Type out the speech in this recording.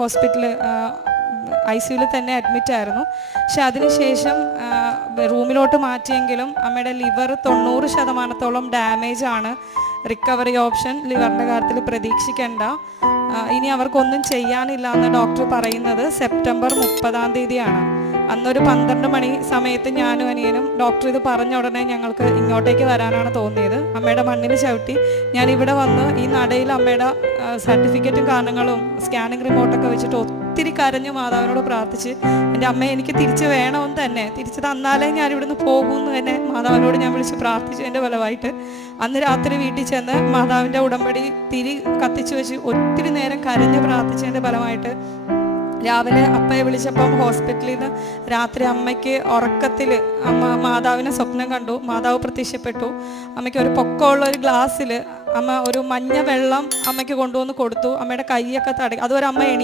ഹോസ്പിറ്റലിൽ ICUവിൽ തന്നെ അഡ്മിറ്റായിരുന്നു. പക്ഷെ അതിനുശേഷം റൂമിലോട്ട് മാറ്റിയെങ്കിലും അമ്മയുടെ ലിവർ 90% ഡാമേജ് ആണ്. റിക്കവറി ഓപ്ഷൻ ലിവറിൻ്റെ കാര്യത്തിൽ പ്രതീക്ഷിക്കേണ്ട. ഇനി അവർക്കൊന്നും ചെയ്യാനില്ല എന്ന് ഡോക്ടർ പറയുന്നത് സെപ്റ്റംബർ 30 അന്നൊരു 12 മണി സമയത്ത് ഞാനും അനിയനും ഡോക്ടർ ഇത് പറഞ്ഞ ഉടനെ ഞങ്ങൾക്ക് ഇങ്ങോട്ടേക്ക് വരാനാണ് തോന്നിയത്. അമ്മയുടെ മണ്ണിൽ ചവിട്ടി ഞാൻ ഇവിടെ വന്ന് ഈ നടയിൽ അമ്മയുടെ സർട്ടിഫിക്കറ്റും കാരണങ്ങളും സ്കാനിങ് റിമോട്ടൊക്കെ വെച്ചിട്ട് ഒത്തിരി കരഞ്ഞു മാതാവിനോട് പ്രാർത്ഥിച്ച് എൻ്റെ അമ്മയെ എനിക്ക് തിരിച്ച് വേണമെന്ന് തന്നെ, തിരിച്ച് തന്നാലേ ഞാൻ ഇവിടുന്ന് പോകുമെന്ന് തന്നെ മാതാവിനോട് ഞാൻ വിളിച്ച് പ്രാർത്ഥിച്ചതിൻ്റെ ഫലമായിട്ട് അന്ന് രാത്രി വീട്ടിൽ ചെന്ന് മാതാവിൻ്റെ ഉടമ്പടി തിരി കത്തിച്ച് വെച്ച് ഒത്തിരി നേരം കരഞ്ഞ് പ്രാർത്ഥിച്ചതിൻ്റെ ഫലമായിട്ട് രാവിലെ അപ്പയെ വിളിച്ചപ്പം ഹോസ്പിറ്റലിൽ നിന്ന് രാത്രി അമ്മയ്ക്ക് ഉറക്കത്തിൽ മാതാവിനെ സ്വപ്നം കണ്ടു. മാതാവ് പ്രത്യക്ഷപ്പെട്ടു. അമ്മയ്ക്ക് ഒരു പൊക്കമുള്ള ഒരു ഗ്ലാസ്സിൽ അമ്മ ഒരു മഞ്ഞ വെള്ളം അമ്മയ്ക്ക് കൊണ്ടുവന്ന് കൊടുത്തു. അമ്മയുടെ കൈയൊക്കെ അതുവരെ അമ്മ